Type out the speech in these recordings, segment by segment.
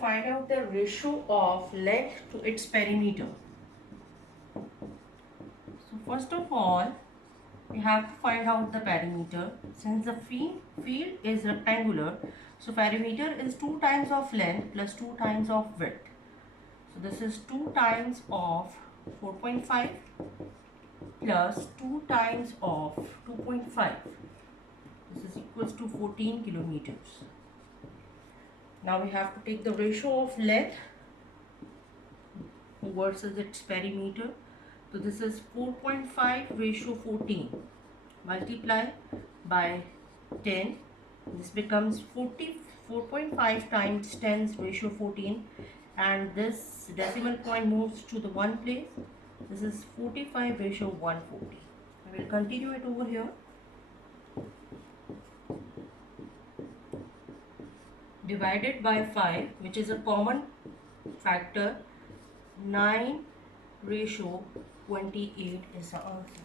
find out the ratio of length to its perimeter. So first of all, we have to find out the perimeter. Since the field is rectangular, so perimeter is 2 times of length plus 2 times of width. So this is 2 times of 4.5 plus 2 times of 2.5. This is equals to 14 kilometers. Now we have to take the ratio of length versus its perimeter. So this is 4.5 ratio 14. Multiply by 10. This becomes 44.5 times 10 ratio 14, and this decimal point moves to the one place. This is 45 ratio 140. I will continue it over here. Divided by 5, which is a common factor, 9 ratio 28 is the answer.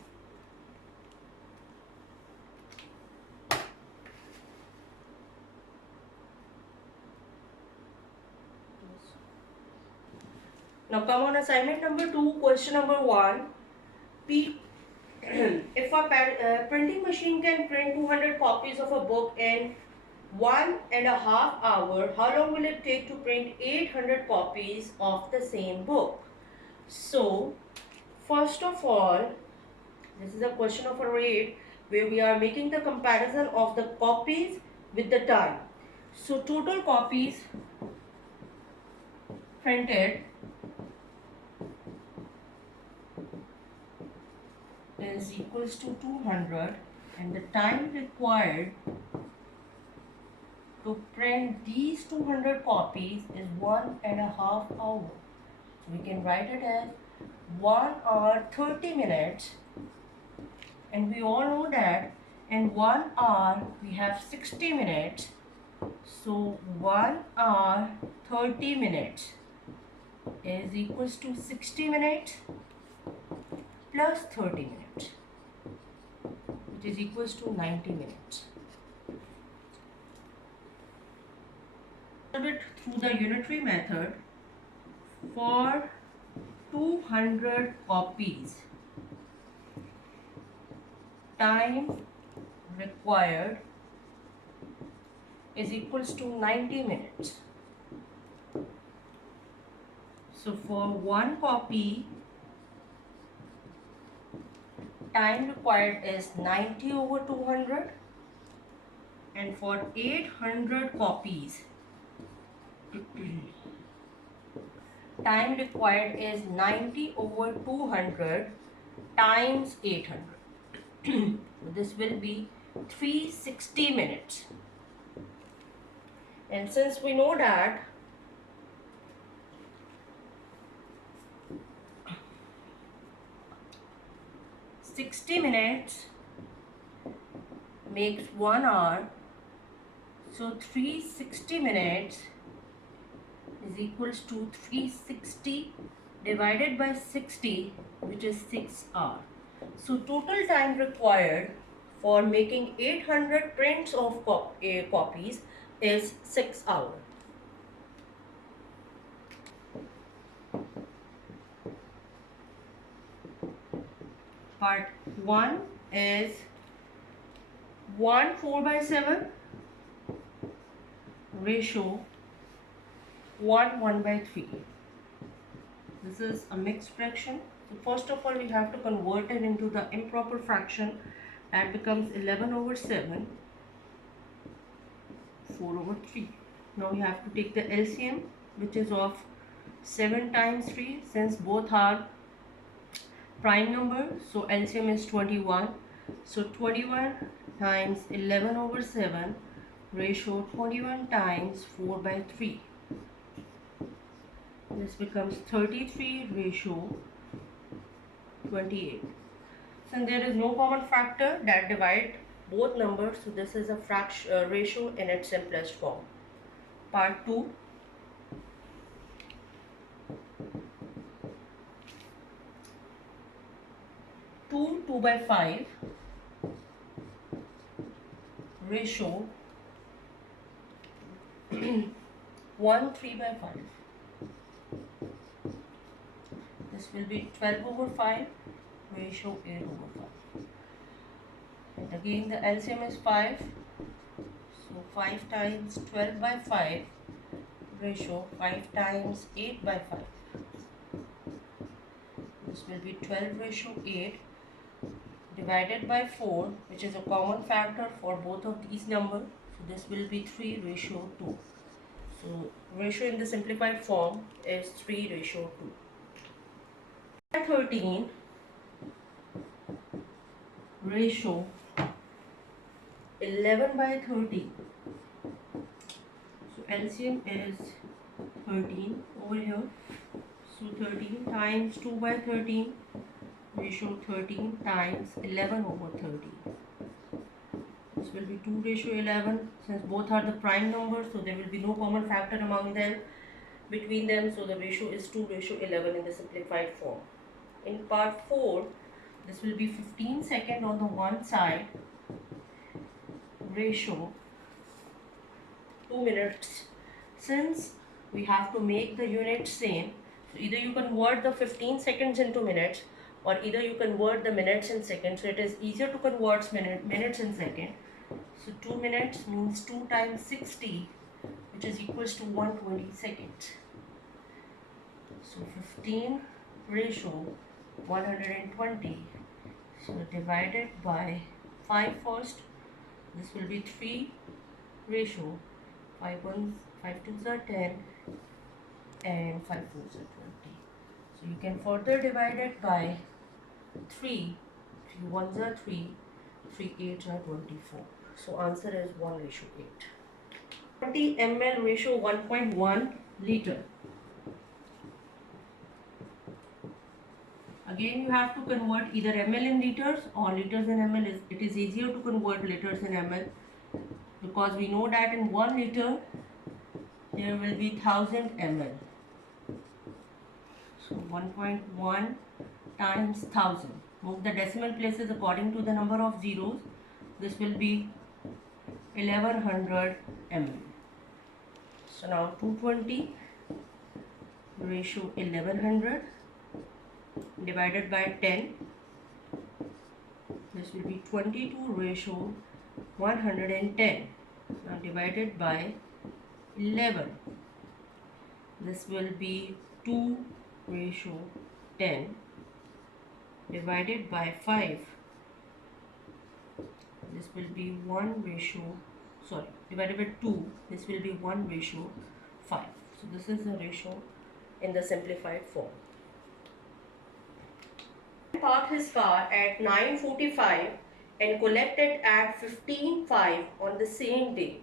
Now come on assignment number 2, question number 1. If a printing machine can print 200 copies of a book in 1.5 hours, how long will it take to print 800 copies of the same book? So, first of all, this is a question of a rate where we are making the comparison of the copies with the time. So, total copies printed is equals to 200, and the time required to print these 200 copies is 1.5 hours. So we can write it as 1 hour 30 minutes, and we all know that in 1 hour we have 60 minutes. So 1 hour 30 minutes is equals to 60 minutes plus 30 minutes, which is equals to 90 minutes. It through the unitary method. For 200 copies, time required is equals to 90 minutes. So for one copy, time required is 90 over 200, and for 800 copies, time required is 90 over 200 times 800. This will be 360 minutes. And since we know that "60 minutes makes 1 hour", so 360 minutes is equals to 360 divided by 60, which is 6 hours. So total time required for making 800 prints of copies is 6 hours. Part 1 is 1 4/7 ratio 1 1/3. This is a mixed fraction. So first of all, we have to convert it into the improper fraction. That becomes 11 over 7, 4 over 3. Now we have to take the LCM, which is of 7 times 3, since both are prime number. So LCM is 21. So 21 times 11 over 7 ratio 21 times 4/3. This becomes 33 ratio 28. Since there is no common factor that divide both numbers, so this is a ratio in its simplest form. Part 2. Two 2/5 ratio 1 3 by 5. This will be 12 over 5 ratio 8 over 5. And again the LCM is 5. So 5 times 12 by 5 ratio 5 times 8 by 5. This will be 12 ratio 8 divided by 4, which is a common factor for both of these numbers. So this will be 3 ratio 2. So ratio in the simplified form is 3 ratio 2. 13 ratio 11 by 13. So LCM is 13 over here. So 13 times 2 by 13 ratio 13 times 11 over 13. This will be 2 ratio 11. Since both are the prime numbers, so there will be no common factor among them, between them. So the ratio is 2 ratio 11 in the simplified form. In part 4, this will be 15 seconds on the one side ratio 2 minutes. Since we have to make the units same, so either you convert the 15 seconds into minutes, or either you convert the minutes in seconds. So it is easier to convert minutes in second. So 2 minutes means 2 times 60, which is equals to 120 seconds. So 15 ratio 120. So divided by 5 first. This will be 3 ratio 5 2s are 10 and 5 4s are 20. So you can further divide it by 3. 3 1s are 3, 3 8s are 24. So answer is 1 ratio 8. 20 ml ratio 1.1 liter. Again, you have to convert either ml in liters or liters in ml. It is easier to convert liters in ml because we know that in 1 liter there will be 1000 ml. So 1.1 times 1000. Move the decimal places according to the number of zeros. This will be 1100 ml. So now 220 ratio 1100 divided by 10. This will be 22 ratio 110. Now divided by 11. This will be 2 ratio 10 divided by 5. This will be 1 ratio, divided by 2. This will be 1 ratio 5. So this is the ratio in the simplified form. Parked his car at 9:45 and collected at 15:05 on the same day.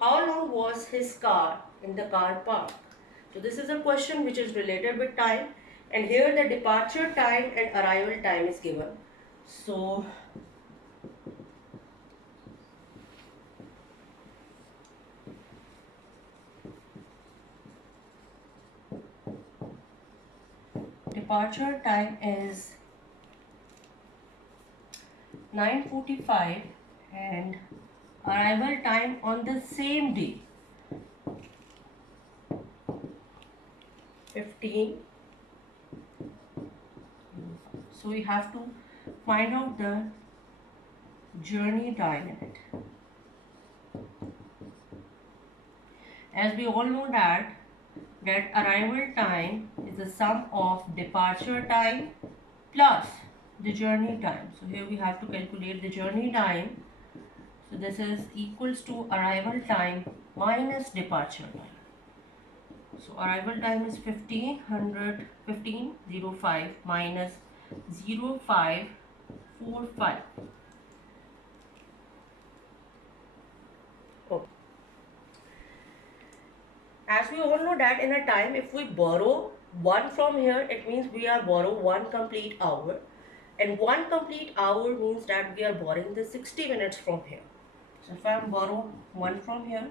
How long was his car in the car park? So this is a question which is related with time, and here the departure time and arrival time is given. So departure time is 9:45 and arrival time on the same day 15. So we have to find out the journey time in it. As we all know that arrival time is the sum of departure time plus the journey time. So here we have to calculate the journey time. So this is equals to arrival time minus departure time. So arrival time is 15:05 minus 05:45. Okay. As we all know that in a time, if we borrow 1 from here, it means we are borrow 1 complete hour. And 1 complete hour means that we are borrowing the 60 minutes from here. So if I borrow 1 from here,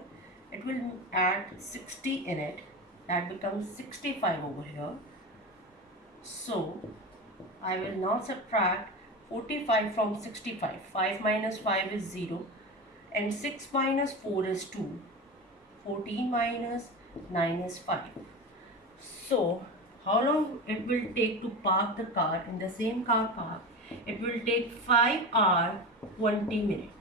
it will add 60 in it. That becomes 65 over here. So I will now subtract 45 from 65. 5 minus 5 is 0. And 6 minus 4 is 2. 14 minus 9 is 5. So, how long it will take to park the car in the same car park? It will take 5 hours 20 minutes.